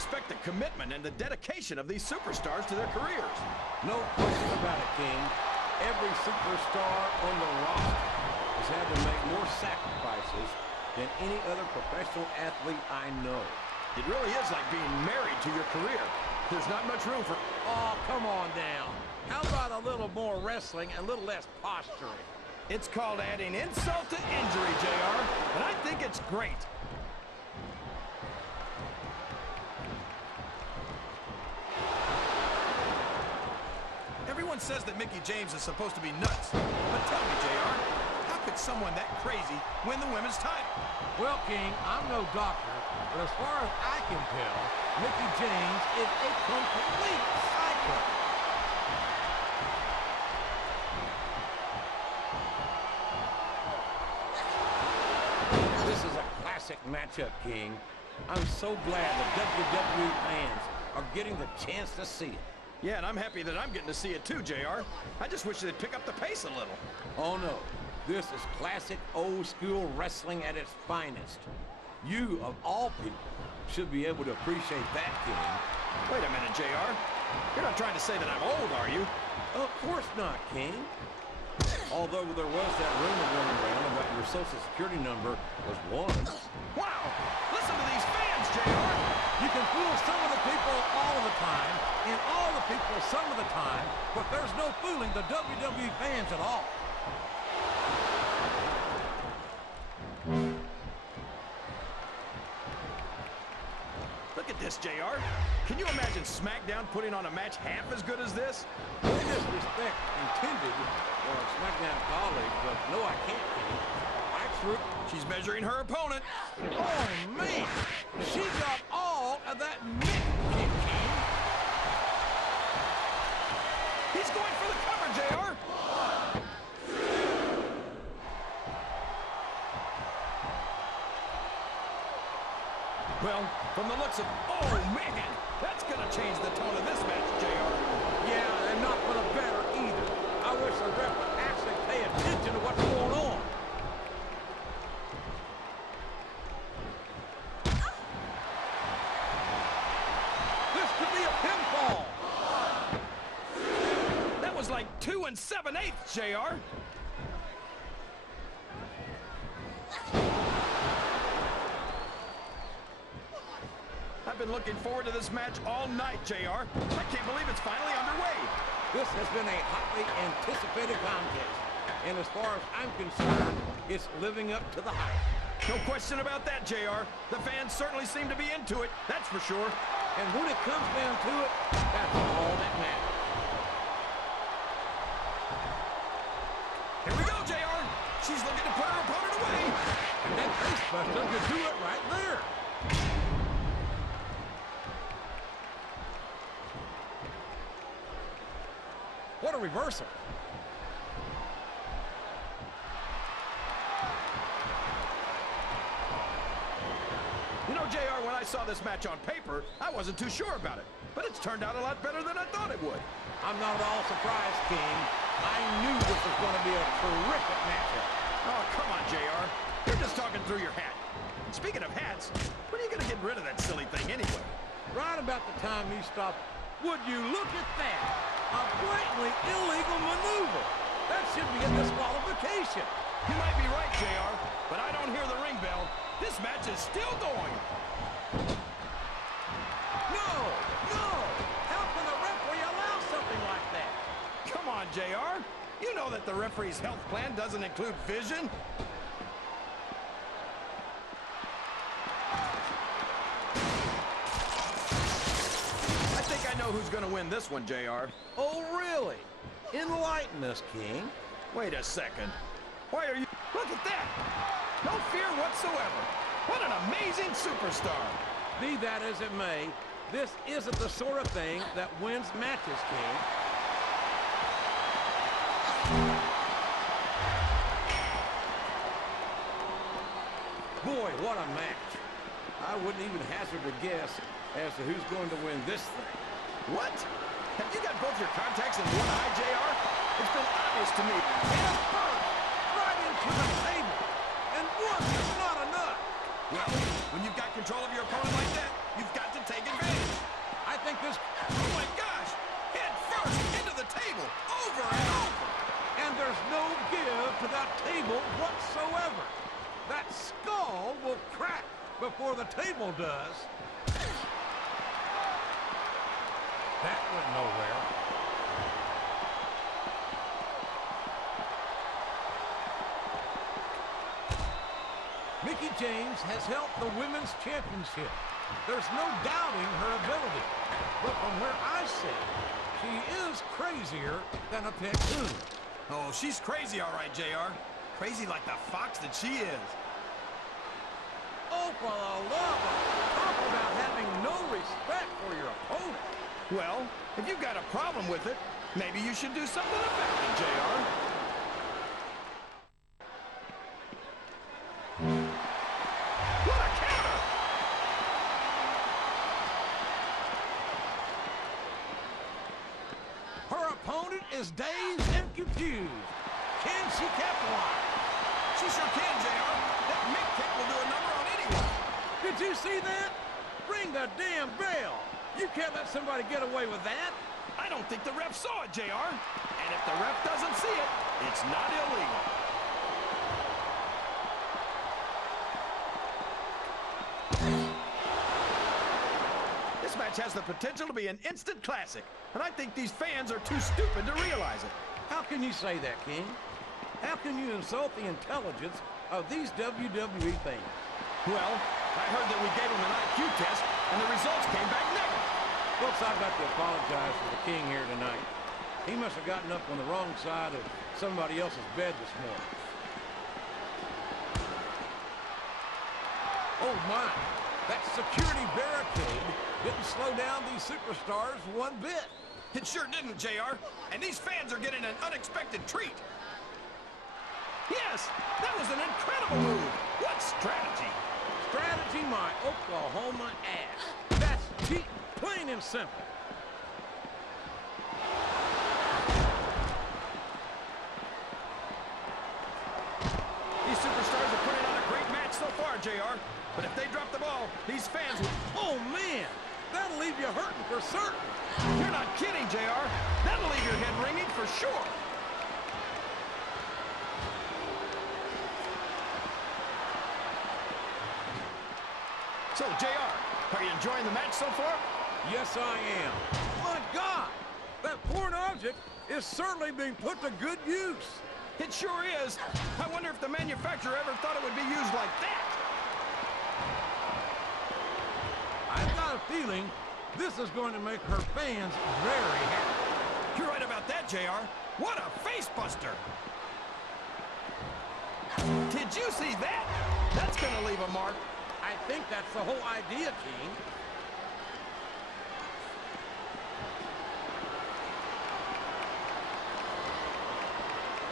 respect the commitment and the dedication of these superstars to their careers. No question about it, King. Every superstar on the roster has had to make more sacrifices than any other professional athlete I know. It really is like being married to your career. There's not much room for... Oh, come on down. How about a little more wrestling and a little less posturing? It's called adding insult to injury, JR, and I think it's great. Everyone says that Mickie James is supposed to be nuts. But tell me, JR, how could someone that crazy win the women's title? Well, King, I'm no doctor, but as far as I can tell, Mickie James is a complete psycho. This is a classic matchup, King. I'm so glad the WWE fans are getting the chance to see it. Yeah, and I'm happy that I'm getting to see it too, JR. I just wish they'd pick up the pace a little. Oh, no. This is classic old-school wrestling at its finest. You, of all people, should be able to appreciate that, King. Wait a minute, JR. You're not trying to say that I'm old, are you? Of course not, King. Although there was that rumor going around about your Social Security number was 1. Wow! Listen to these fans, JR! You can fool some of the people all of the time, and all the people some of the time, but there's no fooling the WWE fans at all. Look at this, JR. Can you imagine SmackDown putting on a match half as good as this? No disrespect intended for a SmackDown colleague, but no, I can't, King. She's measuring her opponent. Oh, man! She got all of that mid-kick, King. He's going for the cover, JR. Well, from the looks of... Oh, man! That's going to change the tone of this match, JR. Yeah, and not for the better, either. I wish the ref would actually pay attention to what's going on. This could be a pinfall. That was like 2 7/8, JR. I've been looking forward to this match all night, JR. I can't believe it's finally underway. This has been a hotly anticipated contest. And as far as I'm concerned, it's living up to the hype. No question about that, JR. The fans certainly seem to be into it, that's for sure. And when it comes down to it, that's all that matters. Here we go, JR. She's looking to put her opponent away. And that facebuster could do it right there. What a reversal. You know, JR, when I saw this match on paper, I wasn't too sure about it. But it's turned out a lot better than I thought it would. I'm not at all surprised, King. I knew this was going to be a terrific matchup. Oh, come on, JR. You're just talking through your hat. Speaking of hats, when are you going to get rid of that silly thing anyway? Right about the time you stop. Would you look at that? A blatantly illegal maneuver. That should be a disqualification. You might be right, JR, but I don't hear the ring bell. This match is still going. No! No! How can the referee allow something like that? Come on, JR. You know that the referee's health plan doesn't include vision. I think I know who's going to win this one, JR. Oh, really? Enlighten us, King. Wait a second. Why are you... Look at that! No fear whatsoever. What an amazing superstar. Be that as it may, this isn't the sort of thing that wins matches, King. Boy, what a match. I wouldn't even hazard a guess as to who's going to win this thing. What? Have you got both your contacts in one eye, JR? It's been obvious to me. And a burst right into the table. And one is not enough. Well, when you've got control of your opponent like that, You've got to take advantage. I think this... Oh, my gosh. Head first into the table. Over and over. And there's no give to that table whatsoever. That skull will crack before the table does. That went nowhere. Mickie James has held the women's championship. There's no doubting her ability. But from where I sit, she is crazier than a pet coon. Oh, she's crazy, all right, JR. Crazy like the fox that she is. Oh, for the love of... Talk about having no respect for your opponent. Well, if you've got a problem with it, maybe you should do something about it, JR. What a counter! Her opponent is dazed and confused. Can she capitalize? She sure can, JR. That mid kick will do a number on anyone. Did you see that? Ring the damn bell. You can't let somebody get away with that. I don't think the ref saw it, JR. And if the ref doesn't see it, it's not illegal. This match has the potential to be an instant classic, and I think these fans are too stupid to realize it. How can you say that, King? How can you insult the intelligence of these WWE fans? Well, I heard that we gave them an IQ test, and the results came back negative. Folks, I've got to apologize for the King here tonight. He must have gotten up on the wrong side of somebody else's bed this morning. Oh, my. That security barricade didn't slow down these superstars one bit. It sure didn't, JR. And these fans are getting an unexpected treat. Yes, that was an incredible move. What strategy? Strategy, my Oklahoma ass. That's cheating, plain and simple. These superstars are putting on a great match so far, JR. But if they drop the ball, these fans will... Oh, man. That'll leave you hurting for certain. You're not kidding, JR. That'll leave your head ringing for sure. So, JR, are you enjoying the match so far? Yes, I am. My God! That foreign object is certainly being put to good use. It sure is. I wonder if the manufacturer ever thought it would be used like that. I've got a feeling this is going to make her fans very happy. You're right about that, JR. What a face buster. Did you see that? That's going to leave a mark. I think that's the whole idea, King.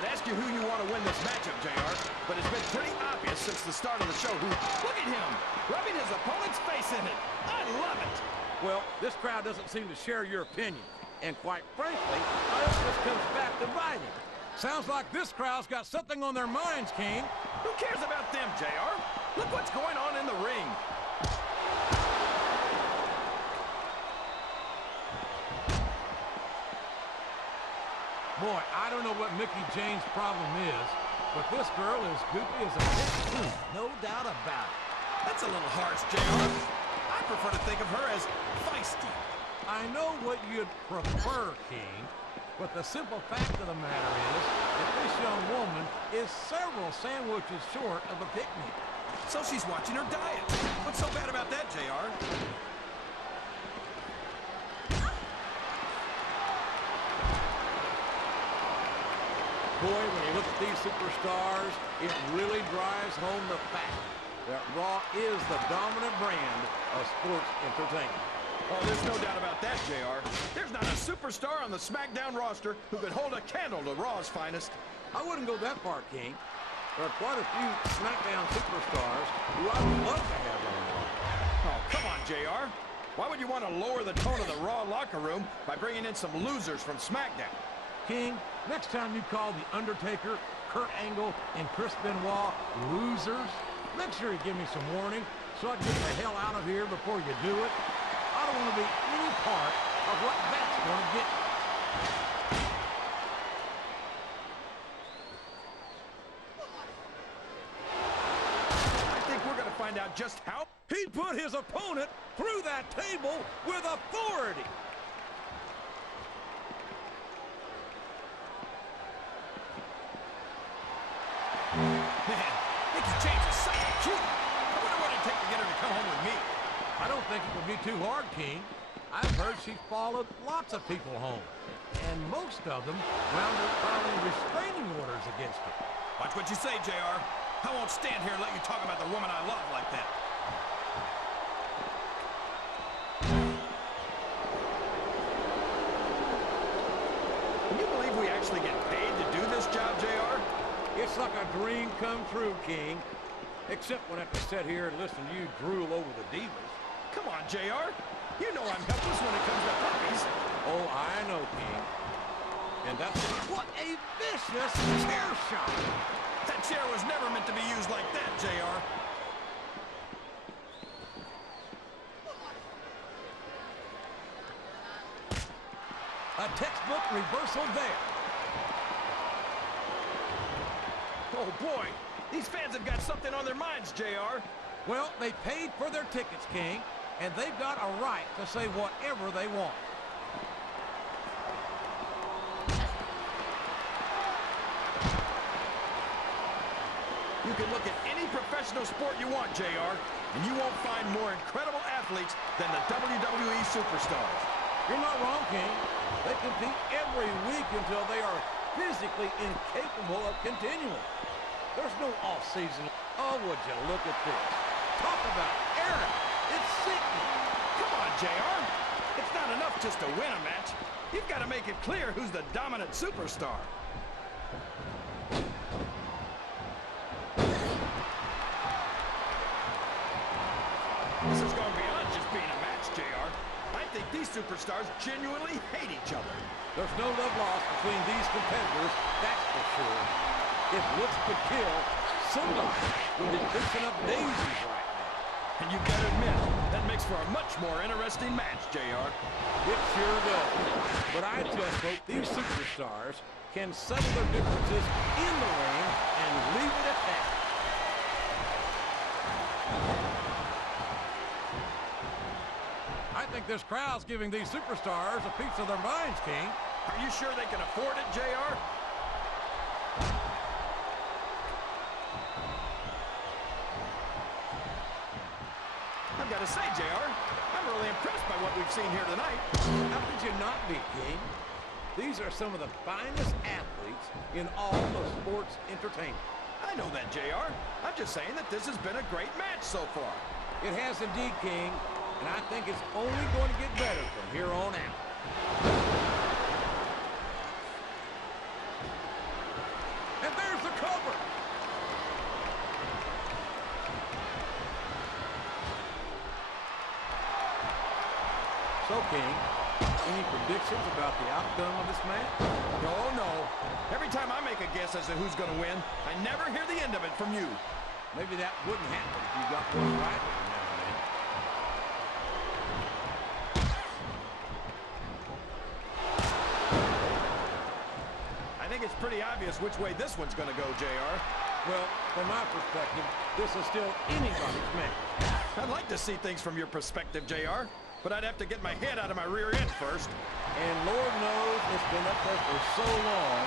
I'd ask you who you want to win this matchup, JR, but it's been pretty obvious since the start of the show who... Look at him, rubbing his opponent's face in it. I love it. Well, this crowd doesn't seem to share your opinion. And quite frankly, I hope this comes back to bite him. Sounds like this crowd's got something on their minds, King. Who cares about them, JR? Look what's going on in the ring. Boy, I don't know what Mickie James' problem is, but this girl is goofy as a pig. No doubt about it. That's a little harsh, JR. I prefer to think of her as feisty. I know what you'd prefer, King, but the simple fact of the matter is that this young woman is several sandwiches short of a picnic. So she's watching her diet. What's so bad about that, JR? Boy, when you look at these superstars, it really drives home the fact that Raw is the dominant brand of sports entertainment. Oh, there's no doubt about that, JR. There's not a superstar on the SmackDown roster who could hold a candle to Raw's finest. I wouldn't go that far, King. There are quite a few SmackDown superstars who I would love to have on Raw. Oh, come on, JR. Why would you want to lower the tone of the Raw locker room by bringing in some losers from SmackDown? King, next time you call The Undertaker, Kurt Angle, and Chris Benoit losers, make sure you give me some warning So I'd get the hell out of here before you do it. I don't want to be any part of what that's going to get. I think we're going to find out just how. He put his opponent through that table with authority. Man, Mickie James is so cute. I wonder what it'd take to get her to come home with me. I don't think it would be too hard, King. I've heard she followed lots of people home, and most of them wound up filing restraining orders against her. Watch what you say, JR. I won't stand here and let you talk about the woman I love like that. Can you believe we actually get paid to do this job, JR? It's like a dream come true, King. Except when I have to sit here and listen to you drool over the divas. Come on, JR. You know I'm helpless when it comes to puppies. Oh, I know, King. And that's what a vicious chair shot. That chair was never meant to be used like that, JR. A textbook reversal there. Oh, boy. These fans have got something on their minds, JR. Well, they paid for their tickets, King, and they've got a right to say whatever they want. You can look at any professional sport you want, JR, and you won't find more incredible athletes than the WWE Superstars. You're not wrong, King. They compete every week until they are physically incapable of continuing. There's no off-season. Oh, would you look at this. Talk about error. It's sickening. Come on, JR. It's not enough just to win a match. You've got to make it clear who's the dominant superstar. This has gone beyond just being a match, JR. I think these superstars genuinely hate each other. There's no love lost between these competitors, that's for sure. If looks could kill, somebody would be fixing up daisies right now. And you've got to admit, that makes for a much more interesting match, JR. It sure does. But I just hope these superstars can settle their differences in the ring and leave it at that. I think this crowd's giving these superstars a piece of their minds, King. Are you sure they can afford it, JR? I've got to say, JR, I'm really impressed by what we've seen here tonight. How could you not be, King? These are some of the finest athletes in all of sports entertainment. I know that, JR. I'm just saying that this has been a great match so far. It has indeed, King, and I think it's only going to get better from here on out. And there's the cover. So, King, any predictions about the outcome of this match? No. Every time I make a guess as to who's going to win, I never hear the end of it from you. Maybe that wouldn't happen if you got one right every now and then. I think it's pretty obvious which way this one's going to go, JR. Well, from my perspective, this is still anybody's match. I'd like to see things from your perspective, JR, but I'd have to get my head out of my rear end first. And Lord knows it's been up there for so long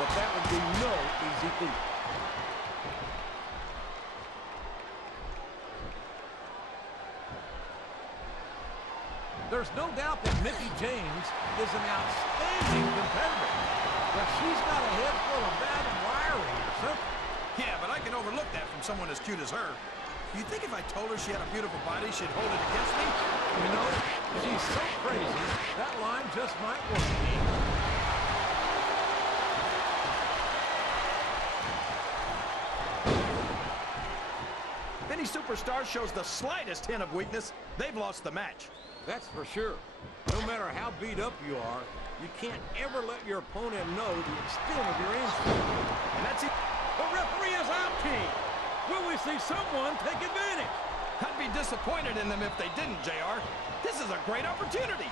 that that would be no easy feat. There's no doubt that Mickie James is an outstanding competitor, but she's got a head full of bad wiring or something. Yeah, but I can overlook that from someone as cute as her. You think if I told her she had a beautiful body, she'd hold it against me? You know, she's so crazy, that line just might work. If any superstar shows the slightest hint of weakness, they've lost the match. That's for sure. No matter how beat up you are, you can't ever let your opponent know the extent of your injury. And that's it. The referee is out, King. Will we see someone take advantage? I'd be disappointed in them if they didn't, JR. This is a great opportunity.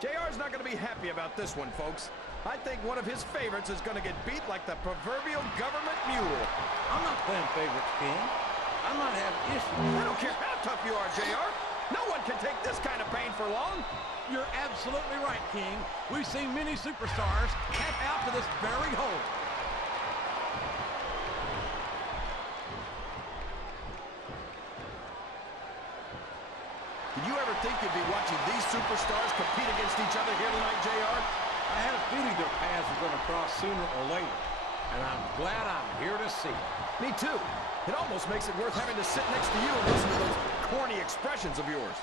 JR's not going to be happy about this one, folks. I think one of his favorites is going to get beat like the proverbial government mule. I'm not playing favorites, King. I might have issues. I don't care how tough you are, JR. No one can take this kind of pain for long. You're absolutely right, King. We've seen many superstars tap out to this very hole. Did you ever think you'd be watching these superstars compete against each other here tonight, JR? I had a feeling their paths were going to cross sooner or later, and I'm glad I'm here to see it. Me too. It almost makes it worth having to sit next to you and listen to those corny expressions of yours.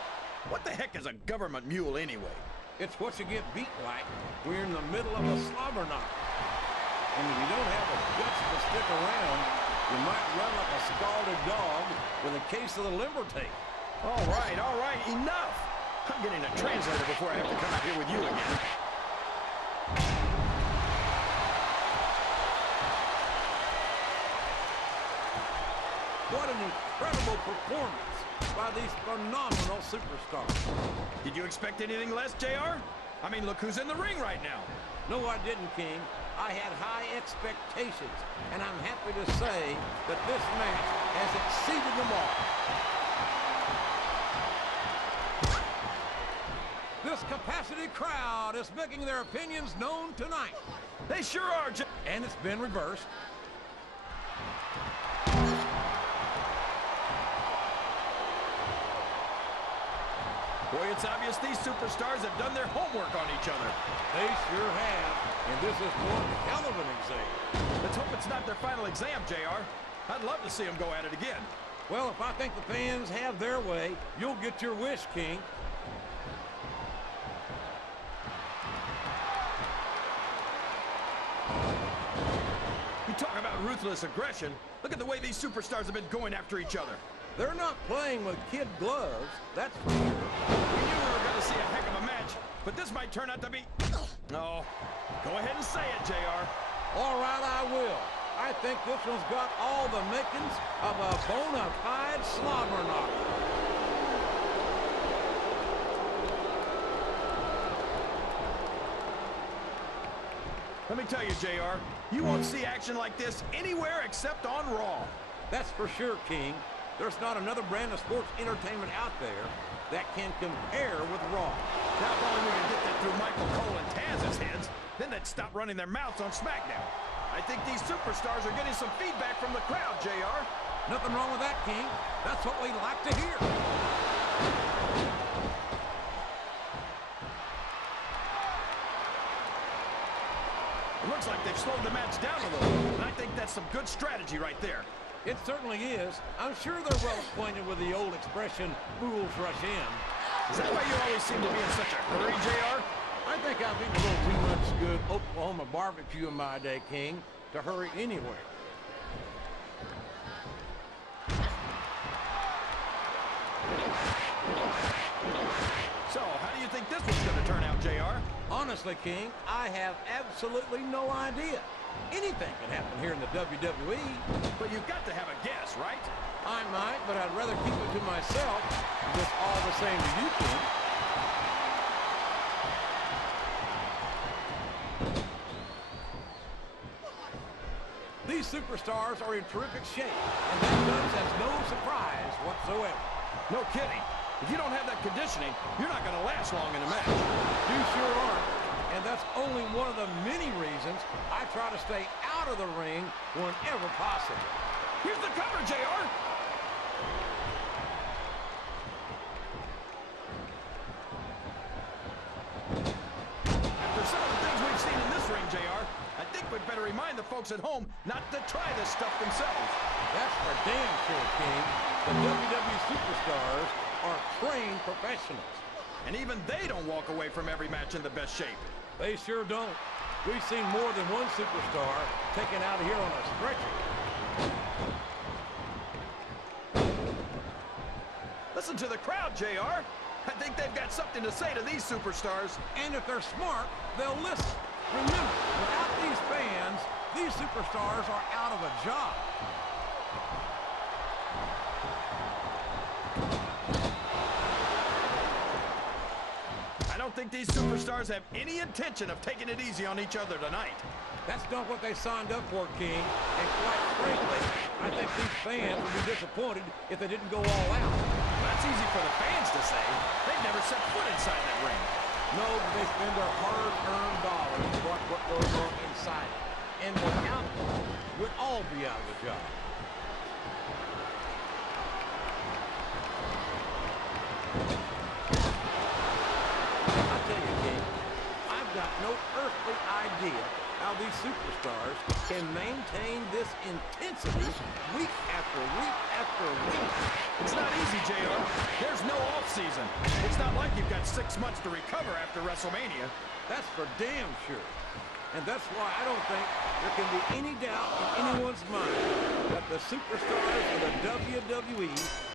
What the heck is a government mule anyway? It's what you get beat like when you're in the middle of a slobber knock. And if you don't have the guts to stick around, you might run like a scalded dog with a case of the limber tape. All right, enough. I'm getting a translator before I have to come out here with you again. What an incredible performance by these phenomenal superstars. Did you expect anything less, JR? I mean, look who's in the ring right now. No, I didn't, King. I had high expectations, and I'm happy to say that this match has exceeded them all. This capacity crowd is making their opinions known tonight. They sure are, And it's been reversed. Boy, it's obvious these superstars have done their homework on each other. They sure have, and this is one hell of an exam. Let's hope it's not their final exam, JR. I'd love to see them go at it again. Well, if I think the fans have their way, you'll get your wish, King. You talk about ruthless aggression. Look at the way these superstars have been going after each other. They're not playing with kid gloves, that's for sure. We knew we were going to see a heck of a match, but this might turn out to be... No. Go ahead and say it, JR. All right, I will. I think this one's got all the makings of a bona fide slobber knock. Let me tell you, JR, you won't see action like this anywhere except on Raw. That's for sure, King. There's not another brand of sports entertainment out there that can compare with Raw. Now, if only we can get that through Michael Cole and Taz's heads, then they'd stop running their mouths on SmackDown. I think these superstars are getting some feedback from the crowd, JR. Nothing wrong with that, King. That's what we like to hear. It looks like they've slowed the match down a little, and I think that's some good strategy right there. It certainly is. I'm sure they're well acquainted with the old expression, fools rush in. Is that why you always seem to be in such a hurry, JR? I think I've eaten a little too much good Oklahoma barbecue in my day, King, to hurry anywhere. So, how do you think this one's going to turn out, JR? Honestly, King, I have absolutely no idea. Anything can happen here in the WWE. But you've got to have a guess, right? I might, but I'd rather keep it to myself. Just all the same to you, King. These superstars are in terrific shape, and that comes as no surprise whatsoever. No kidding. If you don't have that conditioning, you're not going to last long in a match. You sure aren't. And that's only one of the many reasons I try to stay out of the ring whenever possible. Here's the cover, JR. After some of the things we've seen in this ring, JR, I think we'd better remind the folks at home not to try this stuff themselves. That's for damn sure, King. The WWE superstars are trained professionals. And even they don't walk away from every match in the best shape. They sure don't. We've seen more than one superstar taken out of here on a stretcher. Listen to the crowd, JR. I think they've got something to say to these superstars. And if they're smart, they'll listen. Remember, without these fans, these superstars are out of a job. I don't think these superstars have any intention of taking it easy on each other tonight. That's not what they signed up for, King. And quite frankly, I think these fans would be disappointed if they didn't go all out. That's easy for the fans to say. They've never set foot inside that ring. No, they spend their hard-earned dollars to watch what goes on inside it. And without them, we'd all be out of a job. I'll tell you, King, I've got no earthly idea how these superstars can maintain this intensity week after week after week. It's not easy, JR. There's no off-season. It's not like you've got 6 months to recover after WrestleMania. That's for damn sure. And that's why I don't think there can be any doubt in anyone's mind that the superstars of the WWE